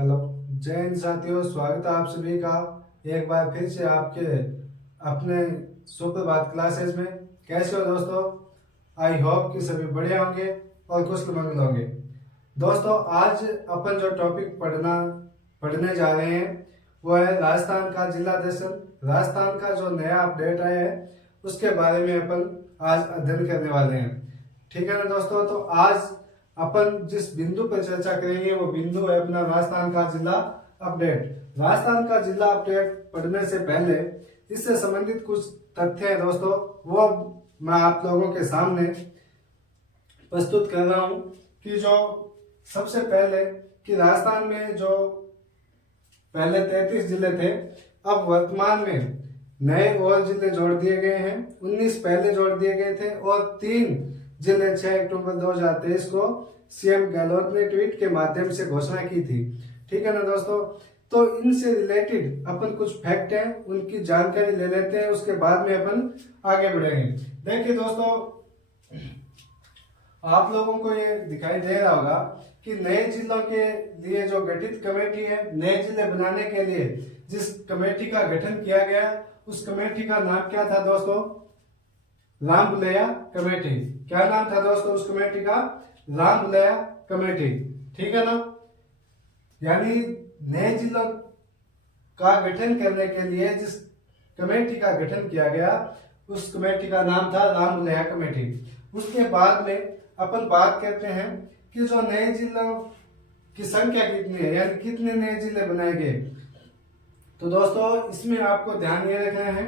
Hello. जय हिंद साथियों, स्वागत है आप सभी का एक बार फिर से आपके अपने सुप्रभात क्लासेस में। कैसे हो दोस्तों? आई होप कि सभी बढ़िया होंगे और कुशल मंगल होंगे। दोस्तों, आज अपन जो टॉपिक पढ़ने जा रहे हैं वो है राजस्थान का जिला दर्शन। राजस्थान का जो नया अपडेट आया है उसके बारे में अपन आज अध्ययन करने वाले हैं। ठीक है ना दोस्तों? तो आज अपन जिस बिंदु पर चर्चा करेंगे वो बिंदु है अपना राजस्थान का जिला अपडेट। राजस्थान का जिला अपडेट पढ़ने से पहले इससे संबंधित कुछ तथ्य है दोस्तों, वो मैं आप लोगों के सामने प्रस्तुत कर रहा हूं। कि जो सबसे पहले कि राजस्थान में जो पहले 33 जिले थे, अब वर्तमान में नए और जिले जोड़ दिए गए हैं। 19 पहले जोड़ दिए गए थे और 3 जिले 6 अक्टूबर 2023 को सीएम गहलोत ने ट्वीट के माध्यम से घोषणा की थी। ठीक है ना दोस्तों? तो इनसे रिलेटेड अपन कुछ फैक्ट हैं उनकी जानकारी ले लेते हैं, उसके बाद में अपन आगे बढ़ेंगे। देखिए दोस्तों, आप लोगों को ये दिखाई दे रहा होगा कि नए जिलों के लिए जो गठित कमेटी है, नए जिले बनाने के लिए जिस कमेटी का गठन किया गया उस कमेटी का नाम क्या था दोस्तों? राम बुलैया कमेटी। क्या नाम था दोस्तों उस कमेटी का? राम बुलैया कमेटी। ठीक है ना? यानी नए जिलों का गठन करने के लिए जिस कमेटी का गठन किया गया उस कमेटी का नाम था राम बुलैया कमेटी। उसके बाद में अपन बात करते हैं कि जो नए जिलों की संख्या कितनी है, यानी कितने नए जिले बनाए गए। तो दोस्तों, इसमें आपको ध्यान ये रखना है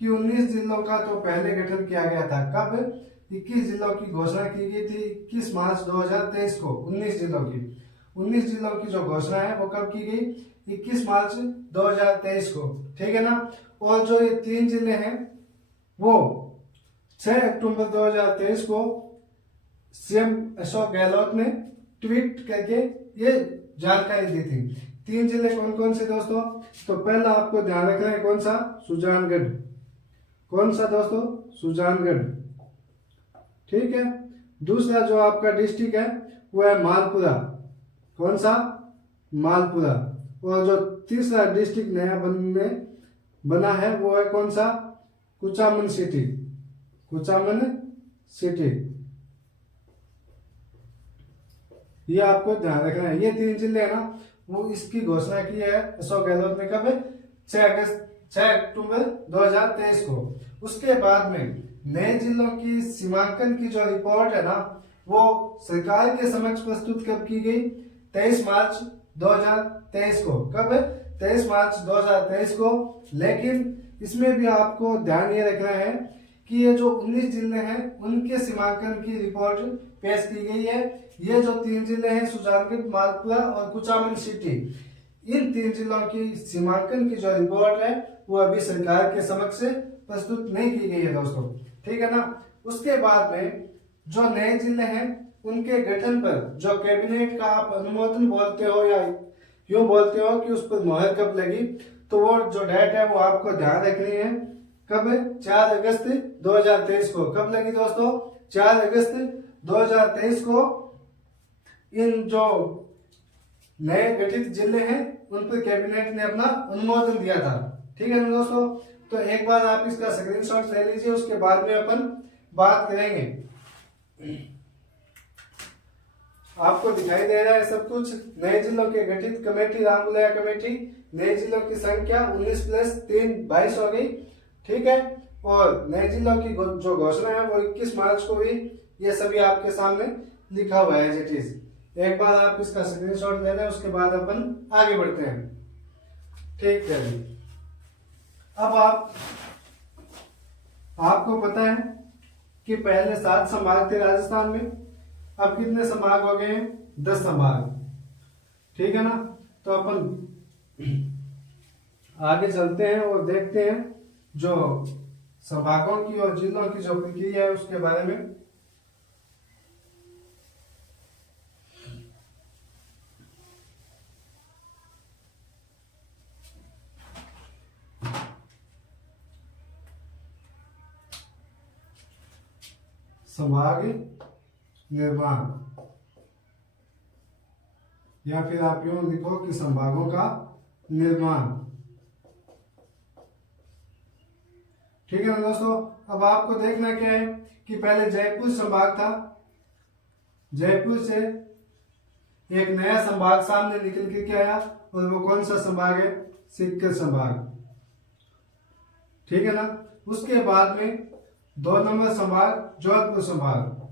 कि 19 जिलों का तो पहले गठन किया गया था। कब? 21 जिलों की घोषणा की गई थी 21 मार्च 2023 को। 19 जिलों की जो घोषणा है वो कब की गई? 21 मार्च 2023 को। ठीक है ना? और जो ये 3 जिले हैं वो 6 अक्टूबर 2023 को सीएम अशोक गहलोत ने ट्वीट करके ये जानकारी दी थी। 3 जिले कौन कौन से दोस्तों? तो पहला आपको ध्यान रखना है कौन सा? सुजानगढ़। कौन सा दोस्तों? सुजानगढ़। ठीक है। दूसरा जो आपका डिस्ट्रिक्ट है वो है मालपुरा। कौन सा? मालपुरा। और जो तीसरा डिस्ट्रिक्ट नया बना है वो है कौन सा? कुचामन सिटी। कुचामन सिटी। ये आपको ध्यान रखना है। ये 3 जिले है ना, वो इसकी घोषणा की है अशोक गहलोत ने। कब? 6 अक्टूबर 2023 को। उसके बाद में नए जिलों की सीमांकन की जो रिपोर्ट है ना, वो सरकार के समक्ष प्रस्तुत कब की गई? 23 मार्च 2023 को। कब? 23 मार्च 2023 को। लेकिन इसमें भी आपको ध्यान ये रखना है कि ये जो 19 जिले हैं उनके सीमांकन की रिपोर्ट पेश की गई है। ये जो 3 जिले हैं सुजानगढ़, मालपुरा और कुचामन सिटी, इन 3 जिलों की सीमांकन की जो रिपोर्ट है वो अभी सरकार के समक्ष प्रस्तुत नहीं की गई है दोस्तों। ठीक है ना? उसके बाद में जो नए जिले हैं उनके गठन पर जो कैबिनेट का आप अनुमोदन बोलते हो या यूं बोलते हो कि उस पर मोहर कब लगी, तो वो जो डेट है वो आपको ध्यान रखनी है। कब? 4 अगस्त 2023 को। कब लगी दोस्तों? 4 अगस्त 2023 को इन जो नए गठित जिले हैं उन पर कैबिनेट ने अपना अनुमोदन दिया था। ठीक है ना दोस्तों? तो एक बार आप इसका स्क्रीनशॉट ले लीजिए, उसके बाद में अपन बात करेंगे। आपको दिखाई दे रहा है सब कुछ। नए जिलों के गठित कमेटी राम बुलैया कमेटी। नए जिलों की संख्या 19 + 3 22 हो गई। ठीक है। और नए जिलों की जो घोषणा है वो 21 मार्च को हुई। ये सभी आपके सामने लिखा हुआ है एज इट इज। एक बार आप इसका स्क्रीनशॉट ले लें, उसके बाद अपन आगे बढ़ते हैं। ठीक है। अब आपको पता है कि पहले 7 संभाग थे राजस्थान में, अब कितने संभाग हो गए हैं? 10 संभाग। ठीक है ना? तो अपन आगे चलते हैं और देखते हैं जो संभागों की और जिलों की जो प्रक्रिया है उसके बारे में। संभाग निर्माण। या फिर आप यूं लिखो कि संभागों का निर्माण। ठीक है ना दोस्तों। अब आपको देखना क्या है कि पहले जयपुर संभाग था, जयपुर से एक नया संभाग सामने निकल के क्या आया, और वो कौन सा संभाग है, सिक्किम संभाग। ठीक है ना। उसके बाद में 2 नंबर संभाग जोधपुर संभाग,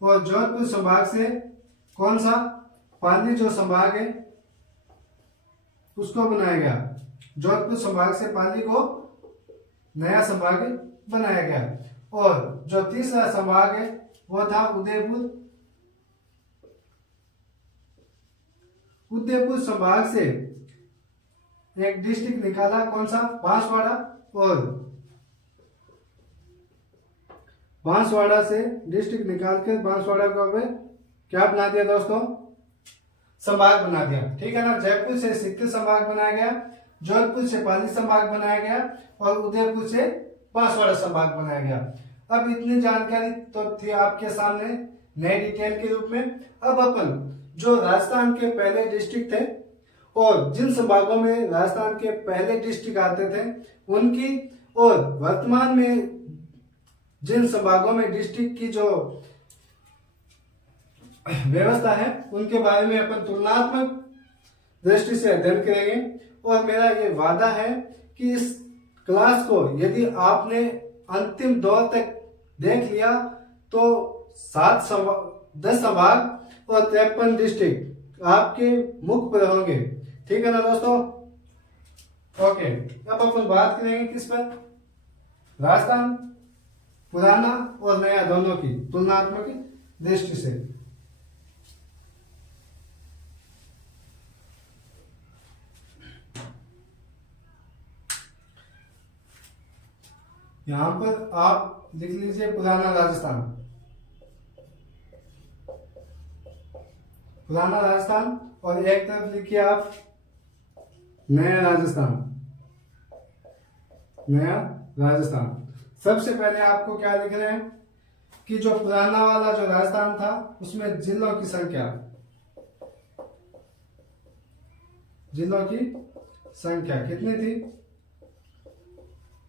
और जोधपुर संभाग से कौन सा, पाली जो संभाग है उसको बनाया गया। जोधपुर संभाग से पाली को नया संभाग बनाया गया। और जो तीसरा संभाग है वो था उदयपुर। उदयपुर संभाग से एक डिस्ट्रिक्ट निकाला, कौन सा, बांसवाड़ा। और बांसवाड़ा से डिस्ट्रिक्ट निकाल के बांसवाड़ा को अब क्या बना दिया दोस्तों, संभाग बना दिया। ठीक है ना। जयपुर से सिक्किम संभाग बनाया गया, जोधपुर से पाली संभाग बनाया गया, और उदयपुर से बांसवाड़ा संभाग बनाया गया। अब इतनी जानकारी तो थी आपके सामने नए डिटेल के रूप में। अब अपन जो राजस्थान के पहले डिस्ट्रिक्ट थे और जिन संभागों में राजस्थान के पहले डिस्ट्रिक्ट आते थे उनकी, और वर्तमान में जिन संभागों में डिस्ट्रिक्ट की जो व्यवस्था है उनके बारे में अपन तुलनात्मक दृष्टि से अध्ययन करेंगे। और मेरा ये वादा है कि इस क्लास को यदि आपने अंतिम दौर तक देख लिया तो 10 संभाग और 53 डिस्ट्रिक्ट आपके मुख पर होंगे। ठीक है ना दोस्तों। ओके, अब अपन बात करेंगे किस पर, राजस्थान पुराना और नया दोनों की तुलनात्मक दृष्टि से। यहां पर आप लिख लीजिए पुराना राजस्थान, पुराना राजस्थान, और एक तरफ लिखिए आप नया राजस्थान, नया राजस्थान। सबसे पहले आपको क्या लिख रहे हैं कि जो पुराना वाला जो राजस्थान था उसमें जिलों की संख्या, जिलों की संख्या कितनी थी,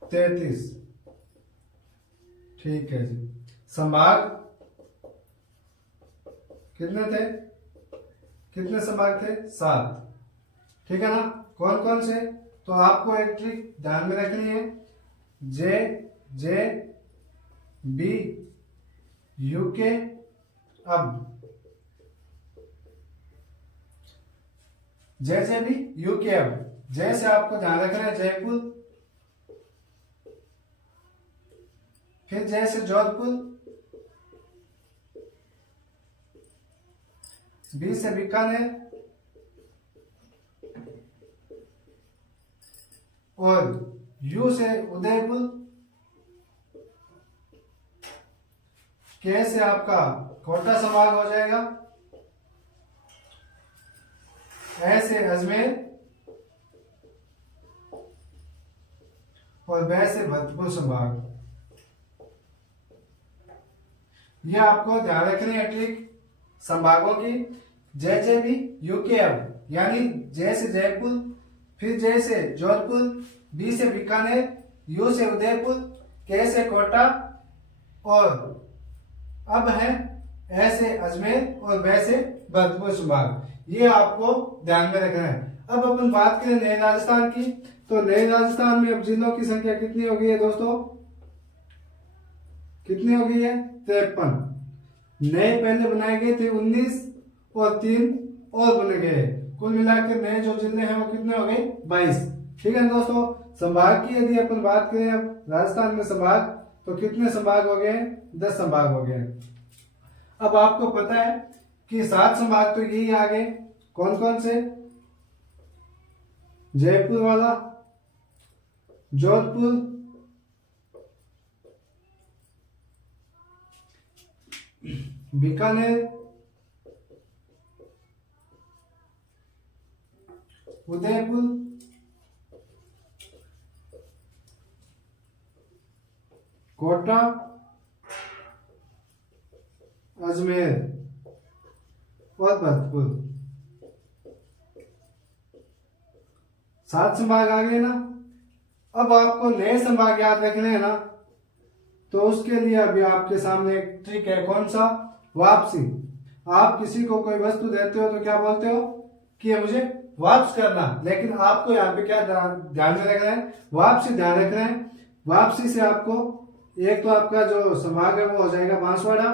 33। ठीक है जी। संभाग कितने थे, कितने संभाग थे, 7। ठीक है ना। कौन कौन से, तो आपको एक ट्रिक ध्यान में रखनी है, जे बी यूके। अब जे बी यूके, अब जैसे आपको ध्यान रखना है जयपुर, फिर जैसे जोधपुर, बी से बीकानेर, और यू से उदयपुर, के से आपका कोटा संभाग हो जाएगा, ए से अजमेर, और ब से भरतपुर संभाग। यह आपको ध्यान रखनी है ट्रिक संभागों की। जे भी यूके, अब यानी जे से जयपुर, फिर जे से जोधपुर, बी से बीकानेर, यू से उदयपुर, के से कोटा, और अब है ए से अजमेर, और ब से भरतपुर संभाग। ये आपको ध्यान में रखना है। अब अपन बात करें नए राजस्थान की, तो नए राजस्थान में अब जिलों की संख्या कितनी हो गई है दोस्तों, कितनी हो गई है, 53। नए पहले बनाए गए थे 19, और 3 और बने गए। कुल मिलाकर नए जो जिले हैं वो कितने हो गए, 22। ठीक है दोस्तों। संभाग की यदि अपन बात करें अब राजस्थान में संभाग, तो कितने संभाग हो गए, 10 संभाग हो गए। अब आपको पता है कि 7 संभाग तो यही आ गए, कौन कौन से, जयपुर वाला, जोधपुर, बीकानेर, उदयपुर, कोटा, अजमेर और भरतपुर। 7 संभाग आ गए ना। अब आपको नए संभाग याद रखने हैं ना, तो उसके लिए अभी आपके सामने एक ट्रिक है। कौन सा? वापसी। आप किसी को कोई वस्तु देते हो तो क्या बोलते हो कि ये मुझे वापस करना, लेकिन आपको यहाँ पे क्या ध्यान में रखना है? वापसी ध्यान रखना है। वापसी से आपको एक तो आपका जो संभाग है वो हो जाएगा बांसवाड़ा,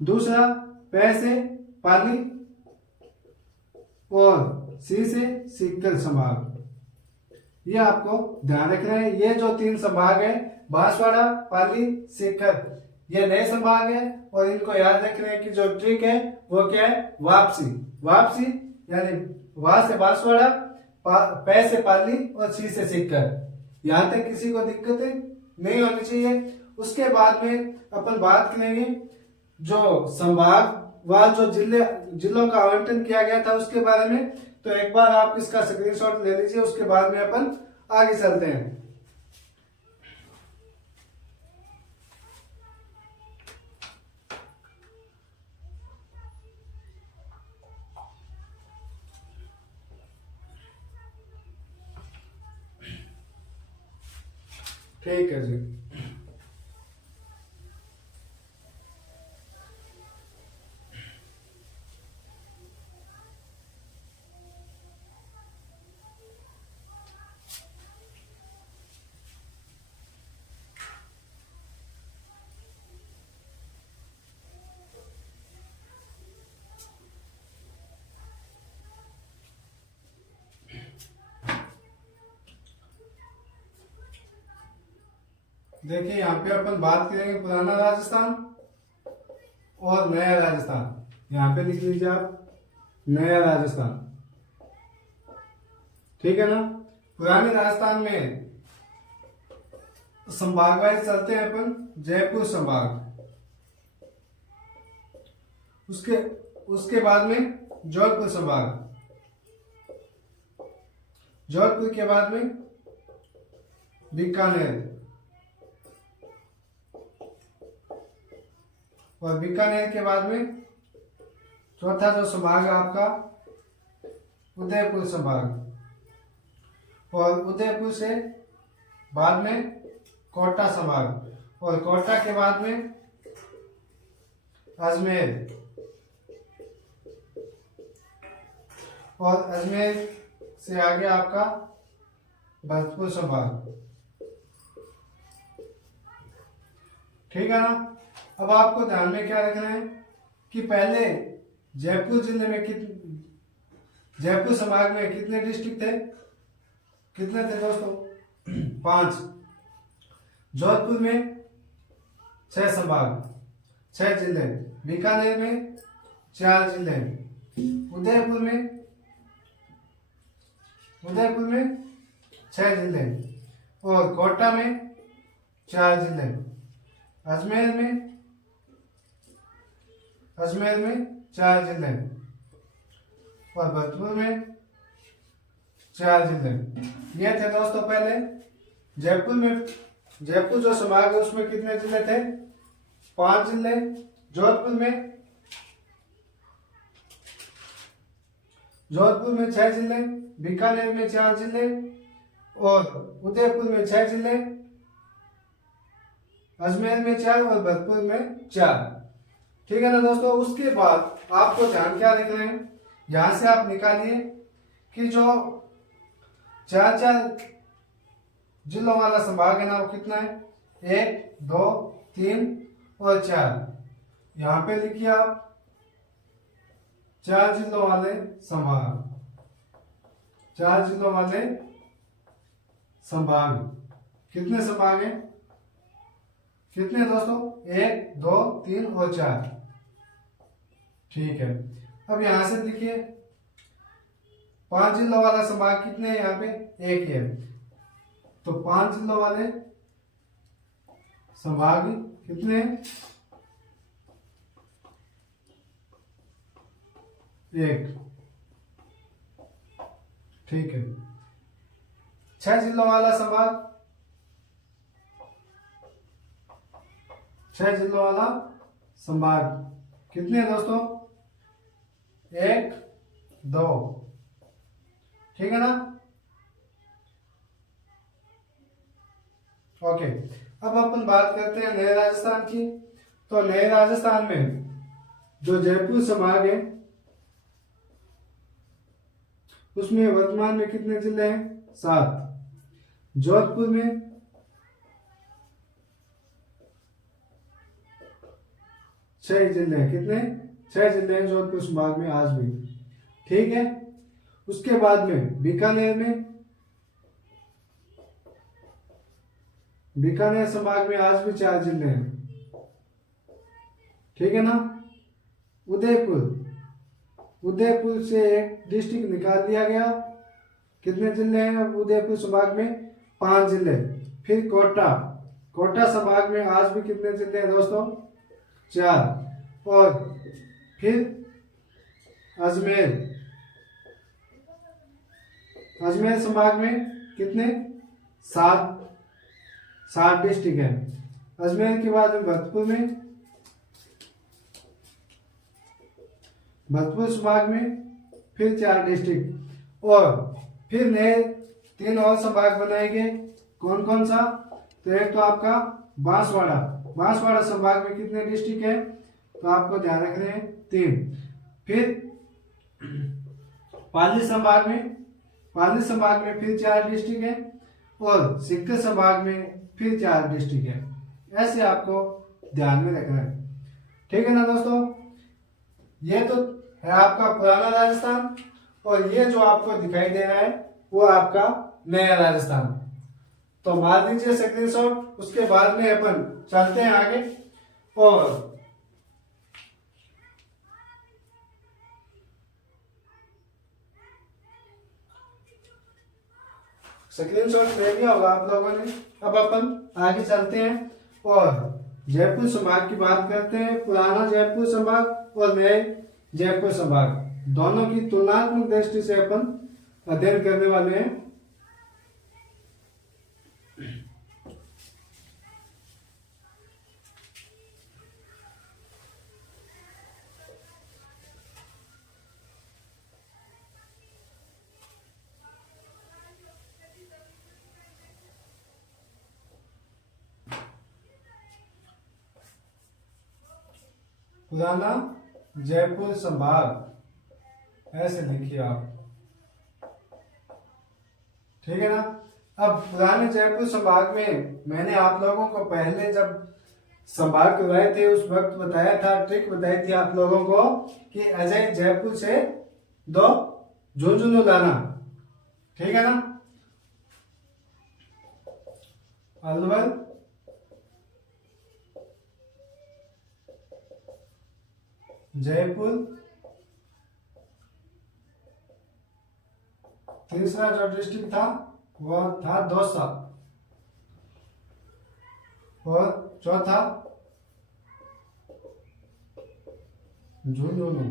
दूसरा पै से पाली और सी से सीकर संभाग। ये आपको ध्यान रखना है। ये जो 3 संभाग है, बांसवाड़ा, पाली, सीकर, ये नए संभाग है और इनको याद रखने की जो ट्रिक है वो क्या है? वापसी। वापसी यानी वहां से बांसवाड़ा, पै से पाली और सी से सीकर। यहां तक किसी को दिक्कतें नहीं होनी चाहिए। उसके बाद में अपन बात करेंगे जो संभाग वाल जो जिलों का आवंटन किया गया था उसके बारे में। तो एक बार आप इसका स्क्रीनशॉट ले लीजिए, उसके बाद में अपन आगे चलते हैं। ठीक है जी। देखिए यहाँ पे अपन बात करेंगे पुराना राजस्थान और नया राजस्थान। यहाँ पे लिख लीजिए आप, नया राजस्थान। ठीक है ना। पुराने राजस्थान में संभाग वाइज चलते हैं अपन। जयपुर संभाग, उसके बाद में जोधपुर संभाग, जोधपुर के बाद में बीकानेर, और बीकानेर के बाद में चौथा जो संभाग है आपका उदयपुर संभाग, और उदयपुर से बाद में कोटा संभाग, और कोटा के बाद में अजमेर, और अजमेर से आगे आपका भरतपुर संभाग। ठीक है ना। अब आपको ध्यान में क्या रखना है कि पहले जयपुर जिले में जयपुर संभाग में कितने डिस्ट्रिक्ट थे? कितने थे दोस्तों? 5। जोधपुर में 6 संभाग, 6 जिले। बीकानेर में 4 जिले। उदयपुर में 6 जिले, और कोटा में 4 जिले। अजमेर में 4 जिले, और भरतपुर में 4 जिले। ये थे दोस्तों पहले। जयपुर जो संभाग है उसमें कितने जिले थे? 5 जिले। जोधपुर में 6 जिले, बीकानेर में 4 जिले, और उदयपुर में 6 जिले, अजमेर में 4 और भरतपुर में 4। ठीक है ना दोस्तों। उसके बाद आपको ध्यान क्या रखना है, यहां से आप निकालिए कि जो 4 जिलों वाला संभाग है ना वो कितना है? 1, 2, 3 और 4। यहां पे लिखिए आप 4 जिलों वाले संभाग। 4 जिलों वाले संभाग कितने संभाग हैं? कितने दोस्तों? 1, 2, 3 और 4। ठीक है। अब यहां से देखिए 5 जिलों वाला संभाग कितने हैं? यहाँ पे 1 है। तो 5 जिलों वाले संभाग कितने हैं? 1। ठीक है। 6 जिलों वाला संभाग, 6 जिलों वाला संभाग कितने हैं दोस्तों? 1 2, ठीक है ना। ओके, अब अपन बात करते हैं नए राजस्थान की। तो नए राजस्थान में जो जयपुर संभाग है उसमें वर्तमान में कितने जिले हैं? 7। जोधपुर में 6 जिले हैं। कितने? 6 जिले हैं जोधपुर संभाग में आज भी, ठीक है। उसके बाद में बीकानेर संभाग में आज भी 4 जिले हैं, ठीक है ना। उदयपुर से एक डिस्ट्रिक्ट निकाल दिया गया। कितने जिले हैं उदयपुर संभाग में? 5 जिले। फिर कोटा संभाग में आज भी कितने जिले हैं दोस्तों? 4। और फिर अजमेर संभाग में कितने? 7 डिस्ट्रिक्ट है। अजमेर के बाद में भरतपुर संभाग में फिर 4 डिस्ट्रिक्ट। और फिर नए 3 और संभाग बनाए गए। कौन कौन सा? तो एक तो आपका बांसवाड़ा संभाग में कितने डिस्ट्रिक्ट है? तो आपको ध्यान रखने हैं 3। फिर पाली संभाग में फिर 4 डिस्ट्रिक्ट है। और सीकर संभाग में फिर 4 डिस्ट्रिक्ट है। ऐसे आपको ध्यान में रखना है, ठीक है ना दोस्तों। ये तो है आपका पुराना राजस्थान, और ये जो आपको दिखाई दे रहा है वो आपका नया राजस्थान। तो मार दीजिए स्क्रीनशॉट। उसके बाद में अपन चलते हैं आगे और स्क्रीनशॉट ले लिया होगा आप लोगों ने। अब अपन आगे चलते हैं और जयपुर संभाग की बात करते हैं। पुराना जयपुर संभाग और नए जयपुर संभाग दोनों की तुलनात्मक दृष्टि से अपन अध्ययन करने वाले हैं। पुराना जयपुर संभाग ऐसे लिखिए आप, ठीक है ना। अब पुराने जयपुर संभाग में मैंने आप लोगों को पहले जब संभाग करवाए थे उस वक्त बताया था, ट्रिक बताई थी आप लोगों को कि अजय जयपुर से 2 झुंझुनू लाना, ठीक है ना। अलवर जयपुर, तीसरा जो डिस्ट्रिक्ट था वो था दौसा, और चौथा झुंझुनू,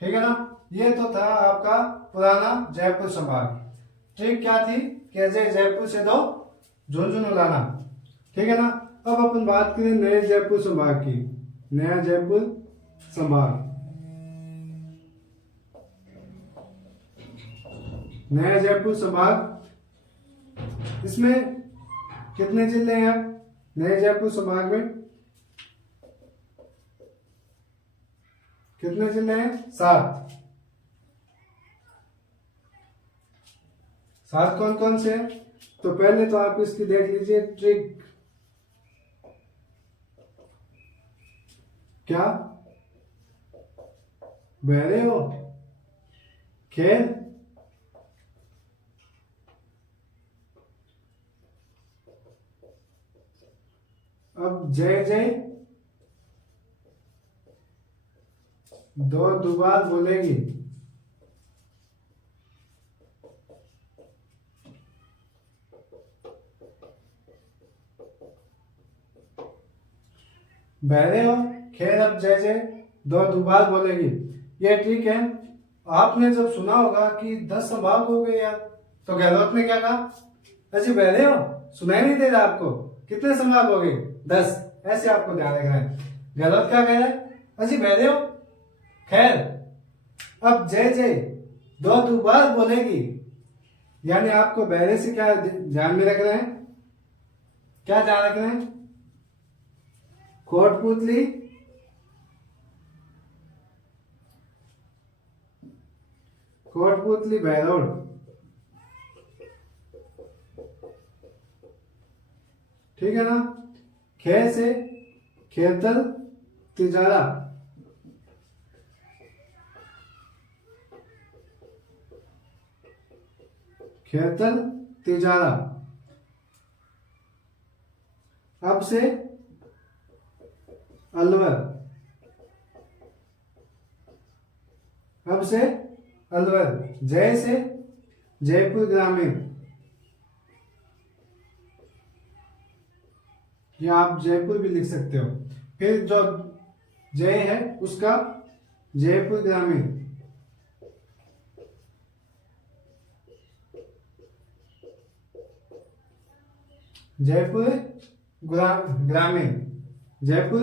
ठीक है ना। ये तो था आपका पुराना जयपुर संभाग। ट्रिक क्या थी कि अजय जयपुर से 2 झुंझुनू लाना, ठीक है ना। अब अपन बात करें नए जयपुर संभाग की। नया जयपुर संभाग, नया जयपुर संभाग, इसमें कितने जिले हैं नए जयपुर संभाग में? कितने जिले हैं? 7। 7 कौन कौन से हैं? तो पहले तो आप इसकी देख लीजिए ट्रिक। क्या बह रहे हो? खेल, अब जय जय 2 दुबार बोलेगी। बह रहे हो? खेल, अब जय जय 2 दुबार बोलेगी। ये ठीक है। आपने जब सुना होगा कि 10 संभाग हो गए यार, तो गहलोत ने क्या कहा? अजी बह रहे हो? सुनाई नहीं दे रहा आपको? कितने संभाग हो गए? 10, ऐसे आपको ध्यान रखना है। गलत क्या कह रहा है, अजी बहरे हो। खैर, अब जय जय दो बार बोलेगी, यानी आपको बहरे से क्या ध्यान में रखना है, क्या ध्यान रखना है, कोटपुतली कोटपुतली बहरोड, ठीक है ना। खे से खेतर तिजारा, खेतर तिजारा। अब से अलवर, अब से अलवर। जय से जयपुर ग्रामीण, या आप जयपुर भी लिख सकते हो। फिर जो जय है उसका जयपुर ग्रामीण, जयपुर ग्रामीण, जयपुर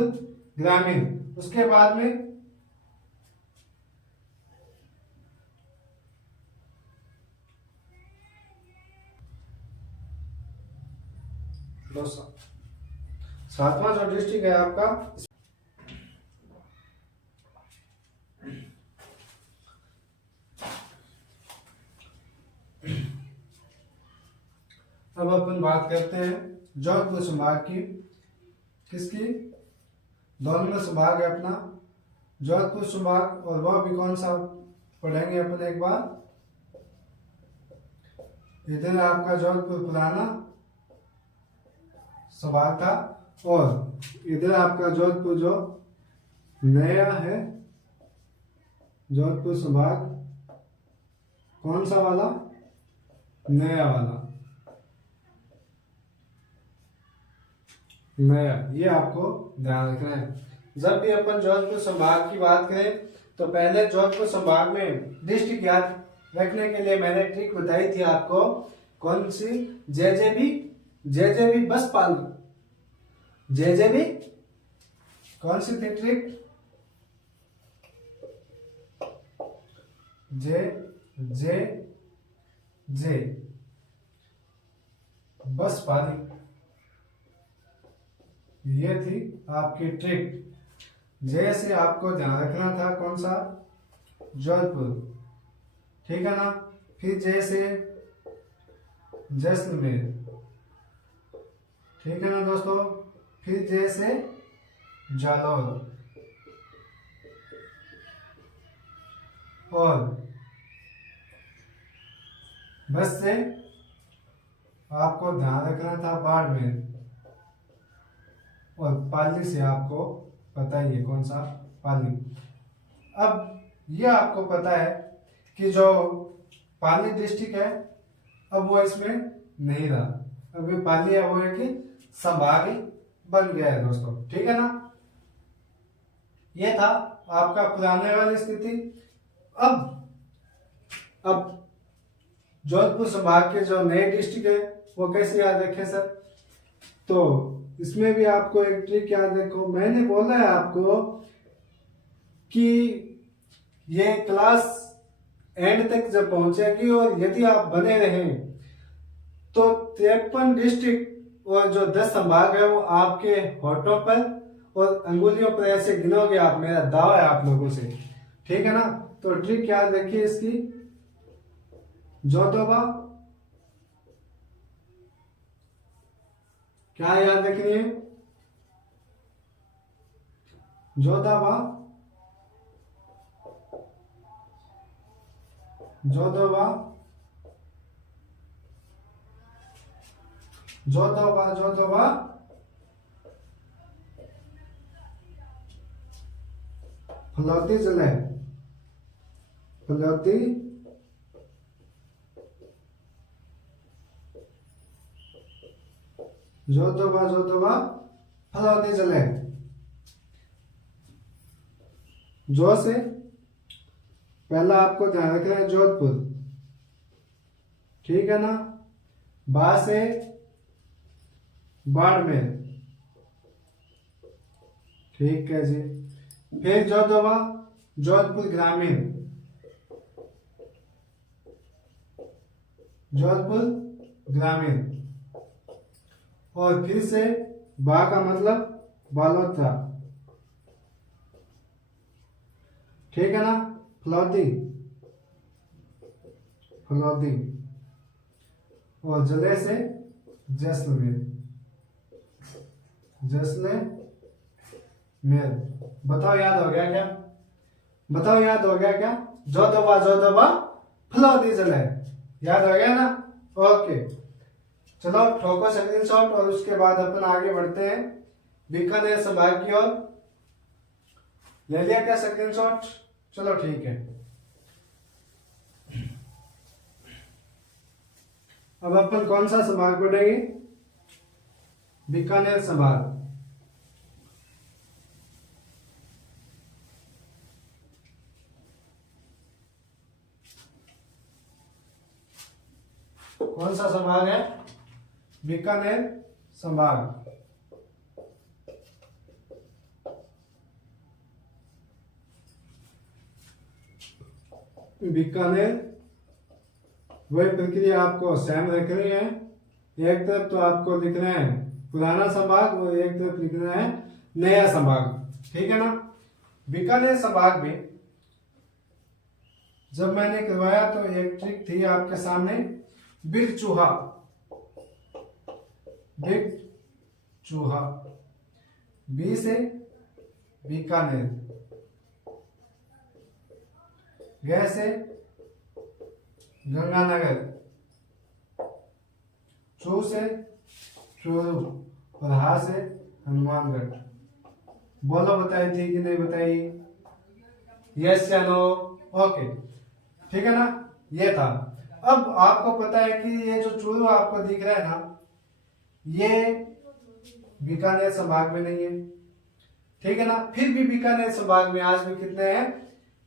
ग्रामीण। उसके बाद में सातवां जो डिस्ट्रिक्ट है आपका, अब अपन बात करते हैं जोधपुर संभाग की। किसकी, दोनों संभाग है अपना जोधपुर संभाग, और वह भी कौन सा पढ़ेंगे अपन एक बार। इधर आपका जोधपुर पुराना संभाग था, और इधर आपका जोधपुर जो नया है जोधपुर संभाग, कौन सा वाला, नया वाला, नया। ये आपको ध्यान रखना है। जब भी अपन जोधपुर संभाग की बात करें तो पहले जोधपुर संभाग में डिस्ट्रिक्ट याद रखने के लिए मैंने ट्रिक बताई थी आपको, कौन सी, जेजेबी बस पाल, जेजेबी कौन सी थी ट्रिक, जे बस पाली, ये थी आपकी ट्रिक। जैसे आपको ध्यान रखना था कौन सा, जोधपुर, ठीक है ना। फिर जैसे जैसलमेर, ठीक है ना दोस्तों। फिर जैसे जालौर, और बस से आपको ध्यान रखना था बाड़मेर, और पाली से आपको पता ही है कौन सा, पाली। अब ये आपको पता है कि जो पाली डिस्ट्रिक्ट है अब वो इसमें नहीं रहा, अब ये पाली है वो है कि संभाग ही बन गया है दोस्तों, ठीक है ना। ये था आपका पुराने वाली स्थिति। अब जोधपुर संभाग के जो नए डिस्ट्रिक्ट है वो कैसे याद रखें सर, तो इसमें भी आपको एक ट्रिक याद रखो। मैंने बोला है आपको कि ये क्लास एंड तक जब पहुंचेगी और यदि आप बने रहें तो 53 डिस्ट्रिक्ट और जो 10 संभाग है वो आपके होठों पर और अंगुलियों पर ऐसे गिनोगे आप, मेरा दावा है आप लोगों से, ठीक है ना। तो ट्रिक याद रखिए इसकी, जोधोबा क्या याद रखनी है, जोधोबा, जोधोबा, जोधोबा, जोधोबा, फलौती जिले, फलौती, जोधोबा, जोधोबा, फलौती जिले। जो से पहला आपको ध्यान रखना है जोधपुर, ठीक है ना। बा से बाड़मेर, ठीक है जी। फिर जो दवा जोधपुर ग्रामीण, जोधपुर ग्रामीण। और फिर से बा का मतलब बालोतरा, ठीक है ना। फलौदी, फलौदी। और जले से जैसलमेर, जैसलमेर। बताओ याद हो गया क्या? बताओ याद हो गया क्या? जो दबा फलौदी जले, याद हो गया ना? ओके, चलो ठोको स्क्रीनशॉट और उसके बाद अपन आगे बढ़ते हैं बीकानेर संभाग की ओर। ले लिया क्या स्क्रीनशॉट? चलो ठीक है। अब अपन कौन सा संभाग पढ़ेंगे? बीकानेर संभाग। कौन सा संभाग है? बीकानेर संभाग। बीकानेर, वही प्रक्रिया आपको सेम रखनी है। एक तरफ तो आपको लिखना है पुराना संभाग और एक तरफ लिखना है नया संभाग, ठीक है ना। बीकानेर संभाग में जब मैंने करवाया तो एक ट्रिक थी आपके सामने, बिग चूहा, बिग चूहा। बी से बीकानेर, ग से गंगानगर, चू से चूरू और हा से हनुमानगढ़। बोलो बताई थी कि नहीं बताई? यस या नो? ओके, ठीक है ना। ये था। अब आपको पता है कि ये जो चूरू आपको दिख रहा है ना, ये बीकानेर संभाग में नहीं है, ठीक है ना। फिर भी बीकानेर संभाग में आज भी कितने हैं?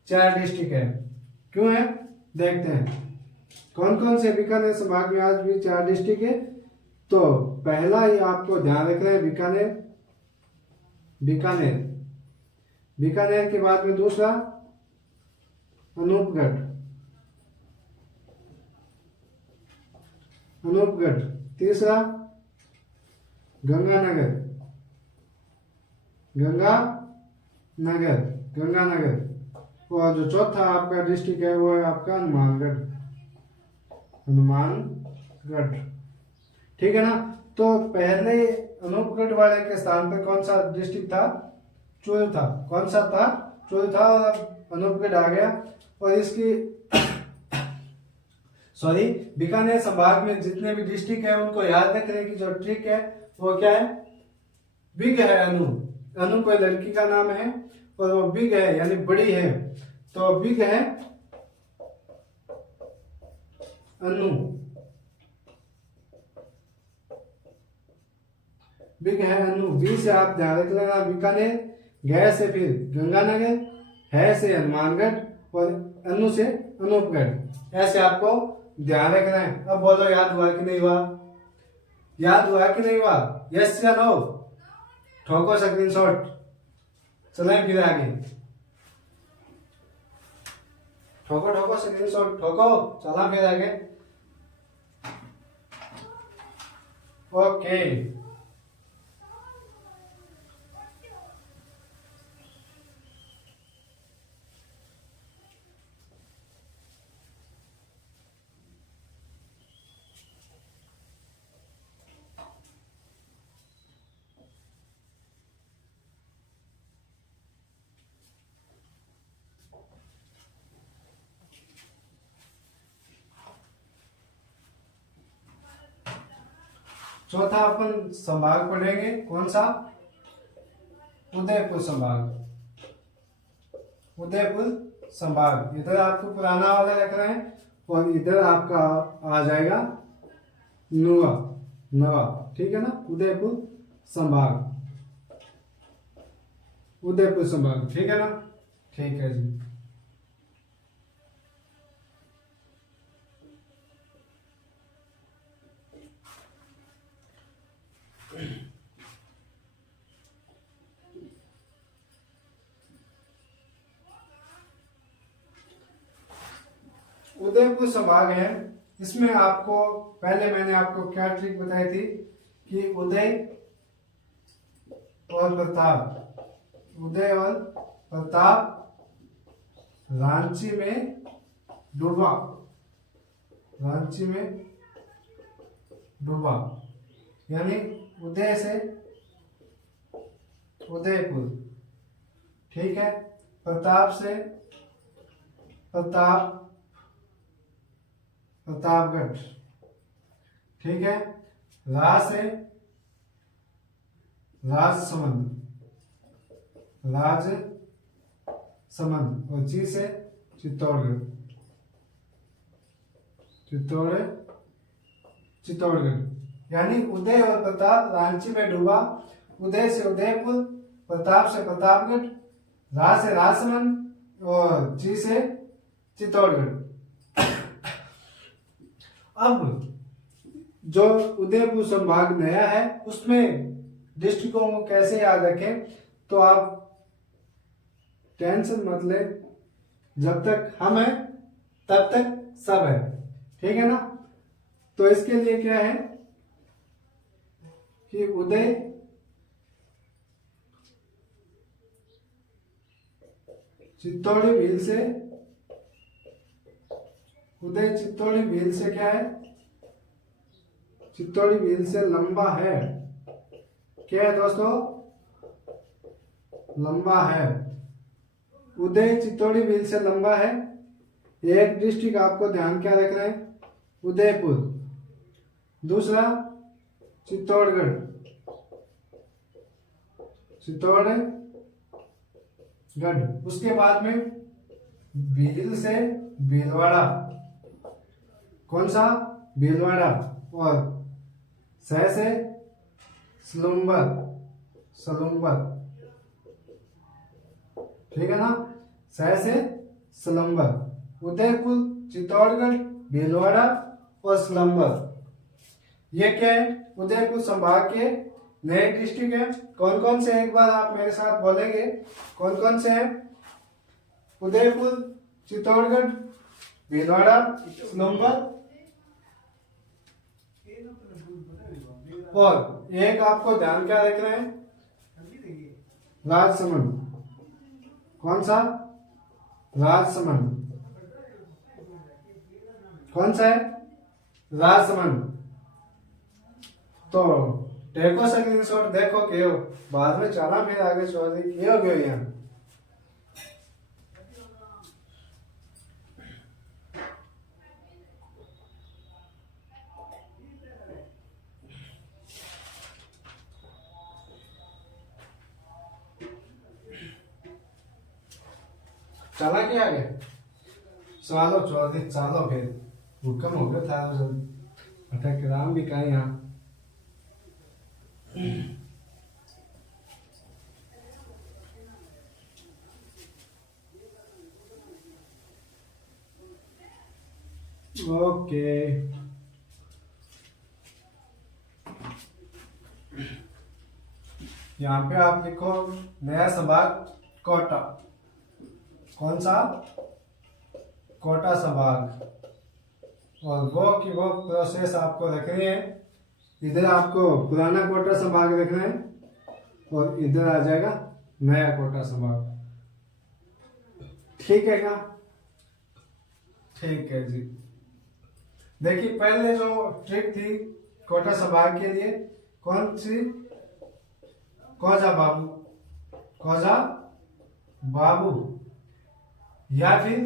4 डिस्ट्रिक्ट है। क्यों है देखते हैं कौन कौन से बीकानेर संभाग में आज भी 4 डिस्ट्रिक्ट है। तो पहला ही आपको ध्यान रखना है बीकानेर, बीकानेर। बीकानेर के बाद में दूसरा अनूपगढ़, अनूपगढ़। तीसरा गंगानगर, गंगानगर, गंगानगर। और जो चौथा आपका डिस्ट्रिक्ट है वो है आपका हनुमानगढ़, हनुमानगढ़, ठीक है ना। तो पहले अनूपगढ़ वाले के स्थान पर कौन सा डिस्ट्रिक्ट था? चूरू था। कौन सा था? चूरू था। और अब अनूपगढ़ आ गया। और इसकी सॉरी, बीकानेर संभाग में जितने भी डिस्ट्रिक्ट है उनको याद रखने की जो ट्रिक है वो क्या है? बिग है अनु, अनु कोई लड़की का नाम है और वो बिग है यानी बड़ी है, तो बिग है अनु, बिग है अनु। बी से आप ध्यान रख लेना बीकानेर, गै से फिर गंगानगर, है से हनुमानगढ़ और अनु से अनूपगढ़। ऐसे आपको ध्यान रखना है। अब बोलो याद हुआ कि नहीं हुआ? याद हुआ कि नहीं हुआ? यस या नो? ठोको स्क्रीनशॉट। चलें फिर आगे। ठोको ठोको स्क्रीनशॉट, ठोको। चला फिर आगे। ओके, चौथा अपन संभाग पढ़ेंगे। कौन सा? उदयपुर संभाग, उदयपुर संभाग। इधर आपको पुराना वाला रखना है और इधर आपका आ जाएगा नवा, नवा, ठीक है ना। उदयपुर संभाग, उदयपुर संभाग, ठीक है ना। ठीक है जी। उदयपुर संभाग है, इसमें आपको पहले मैंने आपको क्या ट्रिक बताई थी कि उदय और प्रताप रांची में डूबा, यानी उदय से उदयपुर, ठीक है। प्रताप से प्रतापगढ़, ठीक है। से राजसमंद और जी से चित्तौड़गढ़, यानी उदय और प्रताप रांची में डूबा, उदय से उदयपुर, प्रताप से प्रतापगढ़, से राजसमंद और जी से चित्तौड़गढ़। अब जो उदयपुर संभाग नया है उसमें डिस्ट्रिक्टों को कैसे याद रखें, तो आप टेंशन मत ले, जब तक हम हैं तब तक सब है, ठीक है ना। तो इसके लिए क्या है कि उदय चित्तौड़ी भील से क्या है, चित्तौड़ी भील से लंबा है, क्या है दोस्तों, लंबा है। उदय चित्तौड़ी भील से लंबा है। एक डिस्ट्रिक्ट आपको ध्यान क्या रखना है, उदयपुर, दूसरा चित्तौड़गढ़, उसके बाद में भील से भीलवाड़ा, कौन सा, भीलवाड़ा, और सह से सलुम्बर, ठीक है ना, सह से सलुम्बर। उदयपुर, चित्तौड़गढ़, भीलवाड़ा और सलुम्बर, ये क्या है, उदयपुर संभाग के नए डिस्ट्रिक्ट है। कौन कौन से, एक बार आप मेरे साथ बोलेंगे, कौन कौन से हैं, उदयपुर, चित्तौड़गढ़, भीलवाड़ा, सलुम्बर, और एक आपको ध्यान क्या रखना है, राजसमंद, कौन सा, राजसमंद, कौन सा है, राजसमंद। तो टेको स्क्रीनशॉट देखो क्यों, बाद में चला फिर आगे चौधरी क्यों गयो यहाँ। चला क्या आगे, चलो चौधरी चलो, फिर हुक्म हो गया था, अटक राम भी कहा यहाँ। ओके, यहाँ पे आप लिखो नया संभाग कोटा, कौन सा, कोटा संभाग, और वो की वो प्रोसेस आपको रखनी है। इधर आपको पुराना कोटा संभाग रखना है और इधर आ जाएगा नया कोटा संभाग, ठीक है क्या, ठीक है जी। देखिए पहले जो ट्रिक थी कोटा संभाग के लिए, कौन सी, कौजा बाबू या फिर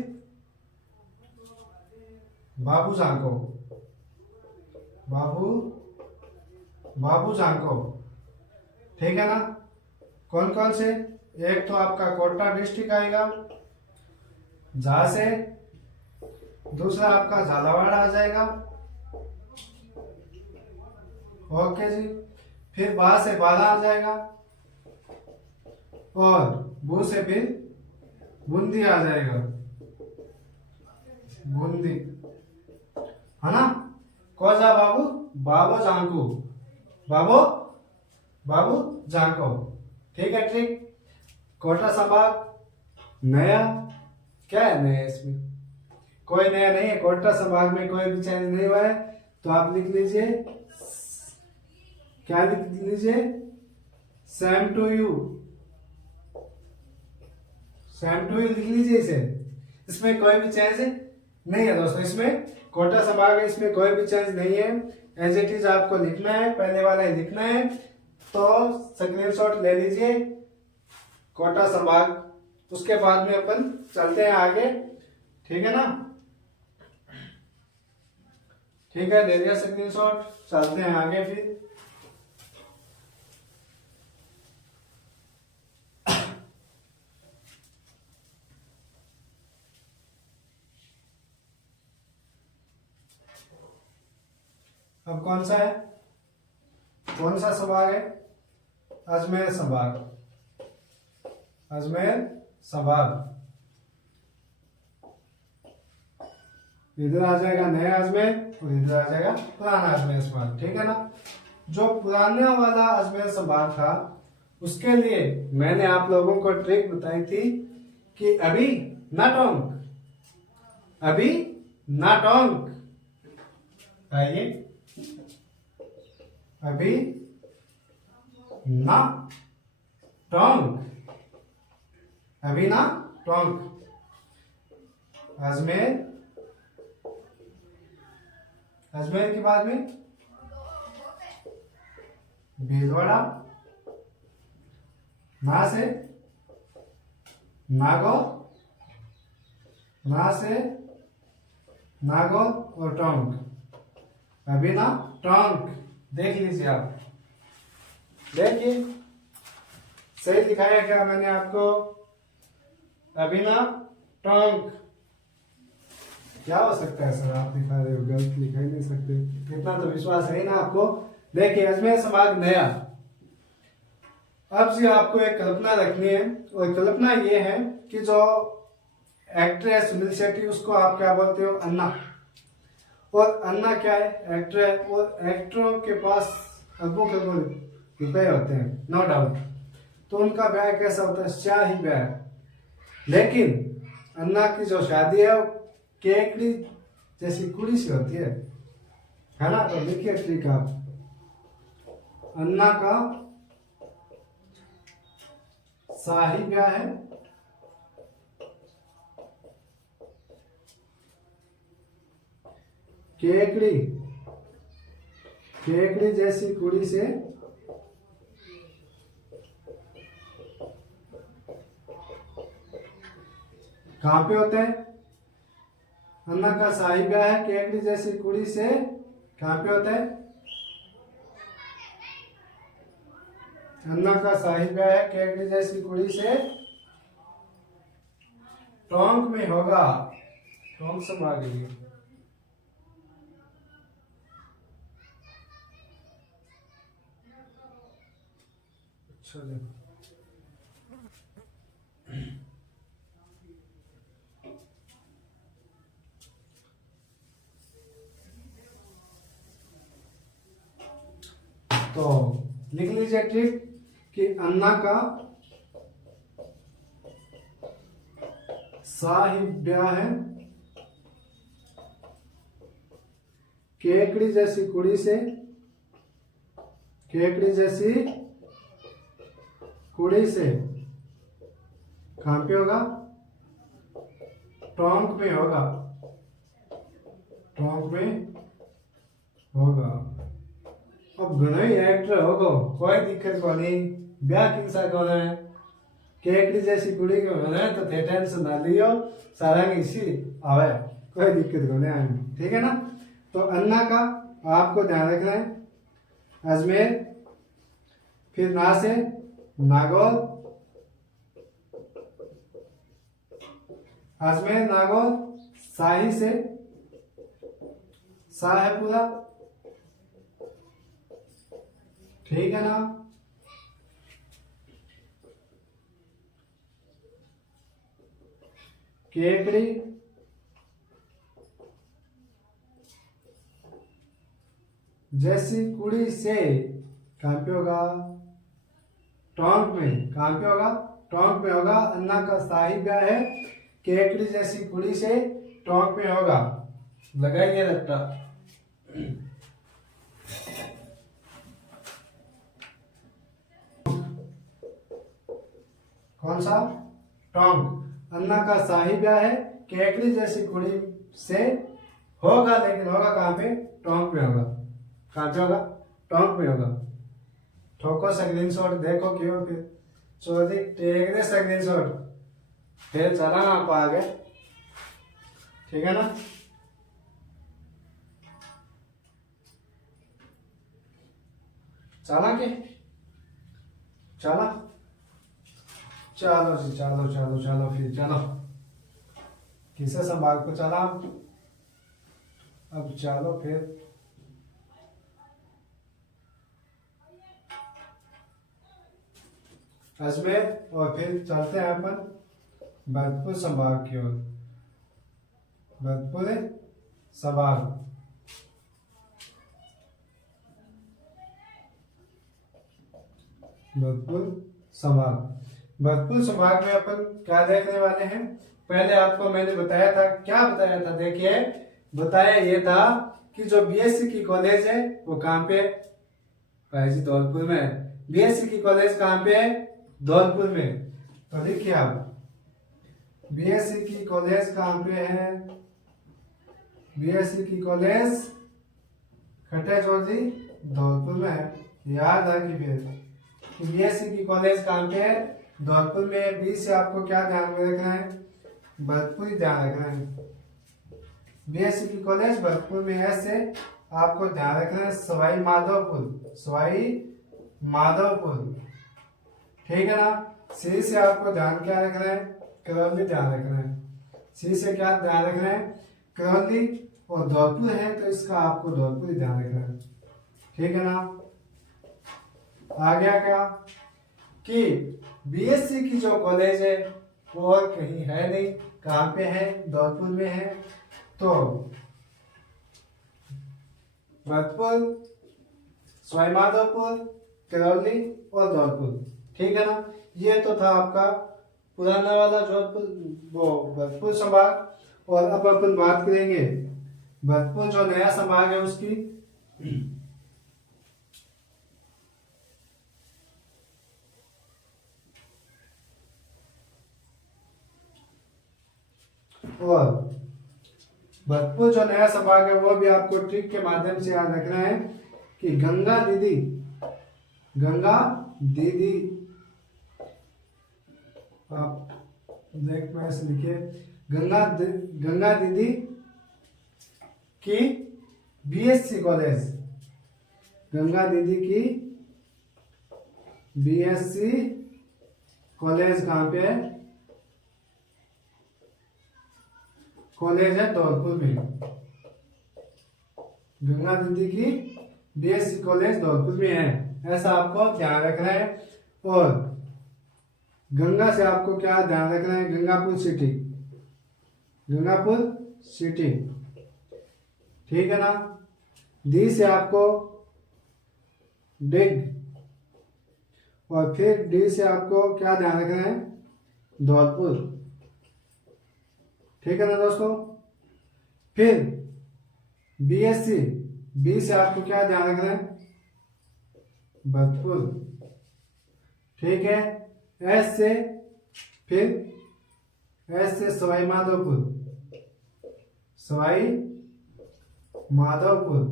बाबू जांको, ठीक है ना। कौन कौन से, एक तो आपका कोटा डिस्ट्रिक्ट आएगा, जहां से, दूसरा आपका झालावाड़ आ जाएगा, ओके जी। फिर बा से बाला आ जाएगा, और बू से फिर बूंदी आ जाएगा, बूंदी, है ना। कोजा बाबू जांको, ठीक है ट्रिक। कोटा संभाग नया, क्या है नया इसमें, कोई नया नहीं है, कोटा संभाग में कोई भी चेंज नहीं हुआ है। तो आप लिख लीजिए, क्या लिख लीजिए, same to you, same to you लिख लीजिए इसे। इसमें कोई भी चेंज नहीं है दोस्तों, इसमें कोटा संभाग है, इसमें कोई भी चेंज नहीं है। एज इट इज आपको लिखना है, पहले वाला ही लिखना है। तो स्क्रीनशॉट ले लीजिए कोटा संभाग, उसके बाद में अपन चलते हैं आगे, ठीक है ना। ठीक है, ले लिया स्क्रीनशॉट, चलते हैं आगे फिर। अब कौन सा है, कौन सा संभाग है, अजमेर संभाग, अजमेर संभाग। इधर आ जाएगा नया अजमेर और इधर आ जाएगा पुराना अजमेर संभाग, ठीक है ना। जो पुराना वाला अजमेर संभाग था उसके लिए मैंने आप लोगों को ट्रिक बताई थी कि अभी ना टोंक, अभी ना टोंक, आइए, अभी ना टोंक, अभी ना टोंक, अजमेर, अजमेर के बाद में भीलवाड़ा, ना से नागौर, ना से नागौर और टोंक, अभी ना टोंक। देख लीजिए आप, देखिए सही दिखाया क्या मैंने आपको, अभी ना टोंक। क्या हो सकता है सर, आप दिखा रहे हो, गलत लिखा ही नहीं सकते, इतना तो विश्वास है ना आपको। देखिए अजमेर संभाग नया। अब जी आपको एक कल्पना रखनी है, और कल्पना ये है कि जो एक्टर है सुनील शेट्टी, उसको आप क्या बोलते हो, अन्ना। और अन्ना क्या है, एक्टर है, और एक्टरों के पास अरबों के रुपए होते हैं, नो डाउट। तो उनका ब्याह कैसा होता है, शाही ब्याह। लेकिन अन्ना की जो शादी है केकड़ी जैसी कुड़ी से होती है ना। तो लिखिए ट्रिक आप, अन्ना का शाही ब्याह है केकड़ी, केकड़ी जैसी कुड़ी से कहां पे होते हैं, अन्ना का शाही ब्याह है केकड़ी जैसी कुड़ी से कहां पे होता है, अन्ना का शाही ब्याह है केकड़ी जैसी कुड़ी से टोंक में होगा। टोंक संभाग लिए, अच्छा देखो, तो लिख लीजिए ट्रिक कि अन्ना का शाही ब्याह है केकड़ी जैसी कुड़ी से, केकड़ी जैसी कुड़ी से कहां पे होगा, टोंक में होगा, टोंक में होगा। अब घना ही एक्टर होगो, कोई दिक्कत को नहीं, ब्याह किनसा कौन है, केकड़ी जैसी कुड़ी को होना तो थे टेंशन ना लियो, सारा इसी आवे, कोई दिक्कत को नहीं आएगी, ठीक है ना। तो अन्ना का आपको ध्यान रखना है, अजमेर, फिर ना से नागौर, अजमेर नागौर, शाही से शाह है पूरा, ठीक है ना। केकड़ी जैसी कुड़ी से कहां पे होगा, टोंक में, कहां पे होगा, टोंक में होगा। अन्ना का शाही ब्याह है केकड़ी जैसी कुड़ी से टोंक में होगा। लगाइए रट्टा। कौन सा? टोंक। अन्ना का शाही ब्याह है, केकड़ी जैसी कुड़ी से होगा, लेकिन होगा कहाँ पे? टोंक में होगा। कहाँ पे होगा? टोंक में होगा। ठोको स्क्रीनशॉट, देखो क्यों फिर चौधरी टेक दे स्क्रीनशॉट, फिर चला आप आगे। ठीक है ना? चला के चला, चलो जी, चलो चलो चलो फिर चलो। किसे संभाल को चला? अब चलो फिर। अजमेर और फिर चलते हैं अपन भरतपुर संभाग की ओर। भरतपुर संभाग, भरतपुर संभाग। भरतपुर संभाग में अपन क्या देखने वाले हैं? पहले आपको मैंने बताया था, क्या बताया था? देखिए, बताया ये था कि जो बीएससी की कॉलेज है वो कहाँ पे? भाई जी धौलपुर में। बीएससी की कॉलेज कहाँ पे है? धौलपुर में। तो देखिए आप, बीएससी की कॉलेज कहाँ पे है? बीएससी की कॉलेज खटे चौधरी धौलपुर में है। याद रखिए कि बीएससी की कॉलेज कहाँ पे है? धौलपुर में। बी से आपको क्या ध्यान में रखना है? भरतपुर ध्यान रखना है। बीएससी की कॉलेज भरतपुर में। एस से आपको ध्यान रखना है सवाई माधोपुर, सवाई माधोपुर। ठीक है ना? सी से आपको ध्यान क्या रखना है? करौली ध्यान रखना है। सी से क्या ध्यान रखना है? करौली। और धौलपुर है तो इसका आपको धौलपुर ध्यान रखना है। ठीक है ना? आ गया क्या कि बीएससी की जो कॉलेज है वो और कहीं है नहीं। कहाँ पे है? धौलपुर में है। तो भरतपुर, सवाई माधोपुर, करौली और धौलपुर। ठीक है ना? ये तो था आपका पुराना वाला जोधपुर, वो भरतपुर संभाग। और अब अपन बात करेंगे भरतपुर जो नया संभाग है उसकी। और भरतपुर जो नया संभाग है वो भी आपको ट्रिक के माध्यम से याद रखना है कि गंगा दीदी, गंगा दीदी, आप देख में ऐसे लिखिए, गंगा दीदी की बीएससी कॉलेज, गंगा दीदी की बीएससी कॉलेज कहाँ पे है? कॉलेज है धौलपुर में। गंगा दीदी की बीएससी कॉलेज धौलपुर में है, ऐसा आपको ध्यान रखना है। और गंगा से आपको क्या ध्यान रखना है? Gangapur city, Gangapur city. ठीक है ना? डी से आपको डिग, और फिर डी से आपको क्या ध्यान रखना है? धौलपुर। ठीक है ना दोस्तों? फिर बीएससी, बी से आपको क्या ध्यान रखना है? भरतपुर। ठीक है? एस से, फिर एस से सवाई माधोपुर, सवाई माधोपुर,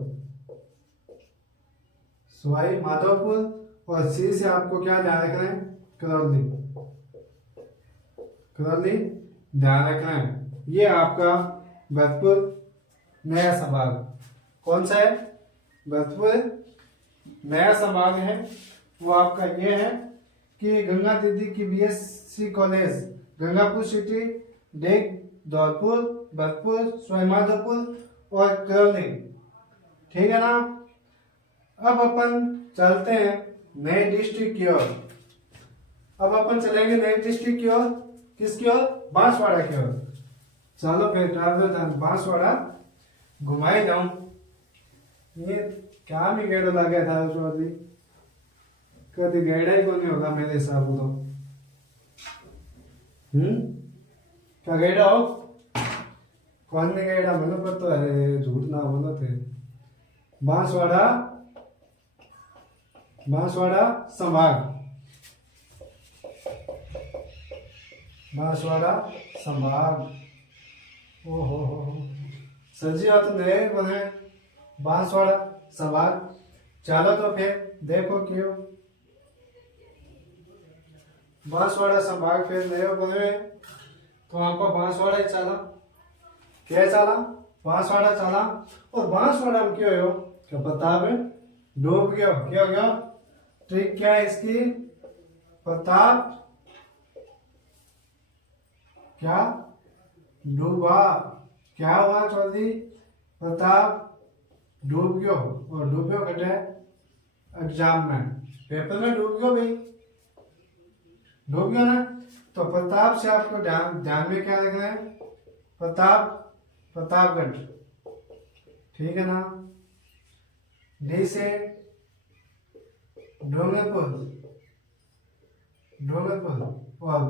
सवाई माधोपुर। और सी से आपको क्या ध्यान रखना है? करौली, करौली ध्यान रखना है। ये आपका भरतपुर नया संभाग कौन सा है? भरतपुर नया संभाग है वो आपका ये है कि गंगा दीदी की बीएससी कॉलेज गंगापुर सिटी, डेग, धौलपुर, भरतपुर, सवाई माधोपुर और करौली। ठीक है ना? अब अपन चलते हैं नए डिस्ट्रिक्ट की ओर। अब अपन चलेंगे नए डिस्ट्रिक्ट की ओर। किसकी ओर? बांसवाड़ा की ओर। चलो फिर ट्रैवलर बांसवाड़ा घुमाए जाऊं। ये क्या में गेड़ो लगे था चौधरी, कभी गेड़ा ही को नहीं होगा मेरे हिसाब तो। क्या गेड़ा हो? कौन ने गया मन पर तो है झूठ ना बोलो थे। बांसवाड़ा संभाग, बांसवाड़ा संभाग। ओहो हो सजी हो तो नए बने बांसवाड़ा संभाग। चलो तो फिर देखो क्यों बांसवाड़ा संभाग फिर नए बने तो आपको बांसवाड़ा ही चला। क्या चला? बांसवाड़ा चला। और बांसवाड़ा में क्यों हो क्या पता है? डूब गयो। क्या हो गया? ट्रिक क्या है इसकी? प्रताप क्या डूबा। क्या हुआ चौधरी? प्रताप डूब गयो। और डूब गयो कटे एग्जाम में, पेपर में डूब गयो भाई, डूब गया ना। तो प्रताप से आपको ध्यान में क्या रखना है? प्रतापगढ़, ठीक है ना। डी से डोंगरपुर और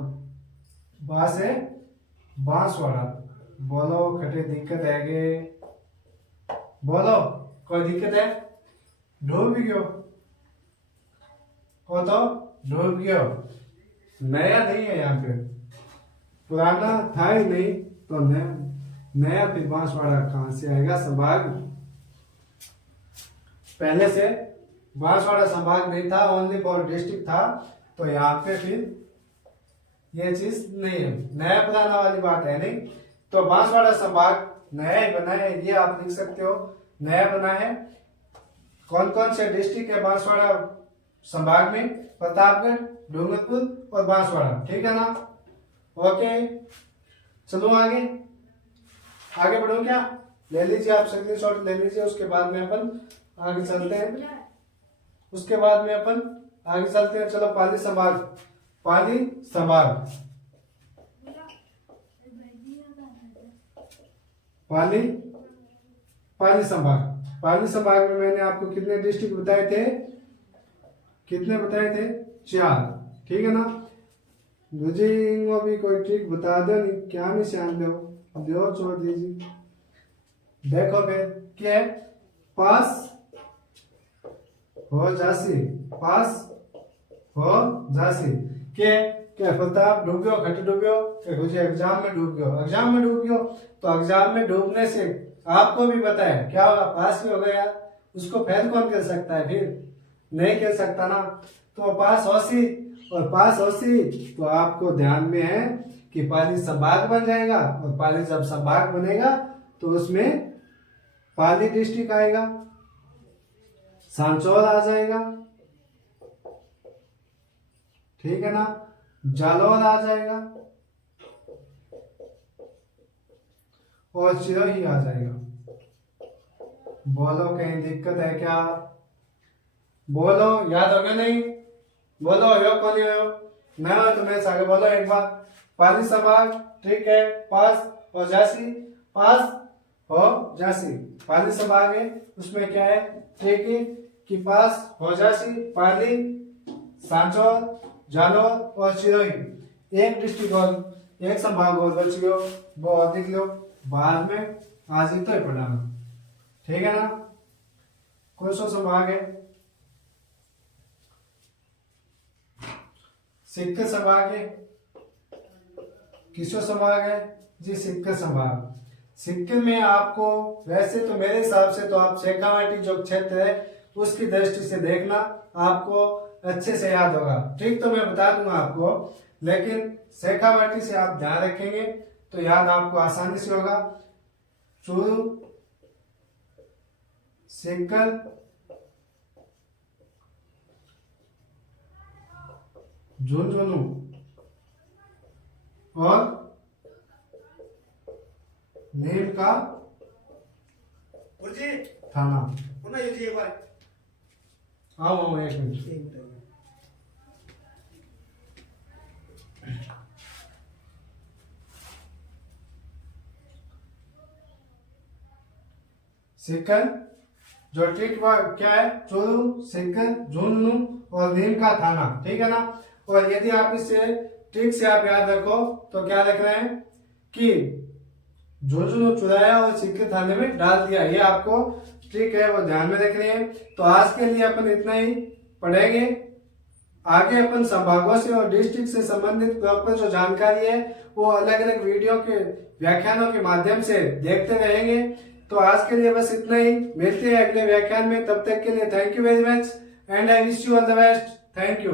बा से बांसवाड़ा। बोलो खटे दिक्कत है गे? बोलो कोई दिक्कत है? डूब गयो को तो डूब गयो। नया नहीं है यहाँ पे, पुराना था ही नहीं तो नया फिर बांसवाड़ा कहाँ से आएगा? संभाग पहले से बांसवाड़ा संभाग नहीं था, ओनली फॉर डिस्ट्रिक्ट था। तो यहाँ पे फिर ये चीज नहीं है, नया पुराना वाली बात है नहीं। तो बांसवाड़ा संभाग नया ही बना है, ये आप लिख सकते हो नया बना है। कौन कौन से डिस्ट्रिक्ट है बांसवाड़ा संभाग में? प्रतापगढ़, डूंगरपुर और बांसवाड़ा, ठीक है ना। ओके चलो आगे बढ़ो। क्या ले लीजिए आप स्क्रीनशॉट ले लीजिए, उसके बाद में अपन आगे चलते हैं। चलो पाली संभाग, पाली संभाग में मैंने आपको कितने डिस्ट्रिक्ट बताए थे? 4, ठीक है ना। मुझे भी कोई ट्रिक बता दो, नहीं क्या निशान दो छोड़ दीजिए। देखो फिर क्या है? पास हो जासी के प्रताप डूब गयो, घट डूब गयो, कुछ एग्जाम में डूब गयो। तो एग्जाम में डूबने से आपको भी पता है क्या होगा? पास भी हो गया। उसको फेल कौन कर सकता है? फिर नहीं कर सकता ना। तो पास होसी तो आपको ध्यान में है कि पाली संभाग बन जाएगा। और पाली जब संभाग बनेगा तो उसमें पाली डिस्ट्रिक्ट आएगा, सांचौर आ जाएगा, ठीक है ना, जालौर आ जाएगा और सिरोही आ जाएगा। बोलो कहीं दिक्कत है क्या? बोलो याद हो गया नहीं? बोलो हो कौन हो? मैं हो तो मैं आगे बोलो एक बार। पाली संभाग ठीक है, पास हो जासी पाली संभाग है, उसमें क्या है? ठीक है कि पास हो जासी पाली, सांचौर, जालौर और सिरोही। एक डिस्ट्रिक्ट और एक संभाग और बच गयो, वो और लिख लो बाद में, आज ही तो ही पढ़ाना, ठीक है ना। कौन सा संभाग है? सिक्किम संभाग है। किसो संभाग है जी? सिक्किम संभाग। सिक्किम में आपको वैसे तो मेरे हिसाब से तो आप शेखावाटी जो क्षेत्र है उसकी दृष्टि से देखना, आपको अच्छे से याद होगा। ठीक तो मैं बता दूंगा आपको, लेकिन शेखावाटी से आप ध्यान रखेंगे तो याद आपको आसानी से होगा। चूरू, सिक्किम, झुंझुनू और नीम का थाना। आओ एक मिनट। सिक्किम जो ट्रिक क्या है? चूरू, सिक्किम, झुंझुनू और नीम का थाना, ठीक है ना। और यदि आप इसे ट्रिक से आप याद रखो तो क्या लिख रहे हैं कि झुंझुनू चुराया और सिक्के थाने में डाल दिया। ये आपको ट्रिक है वो ध्यान में रखनी है। तो आज के लिए अपन इतना ही पढ़ेंगे। आगे अपन संभागों से और डिस्ट्रिक्ट से संबंधित प्रॉपर जो जानकारी है वो अलग अलग वीडियो के व्याख्यानों के माध्यम से देखते रहेंगे। तो आज के लिए बस इतना ही, मिलते हैं अगले व्याख्यान में। तब तक के लिए thank you very much and I wish you all the best. Thank you.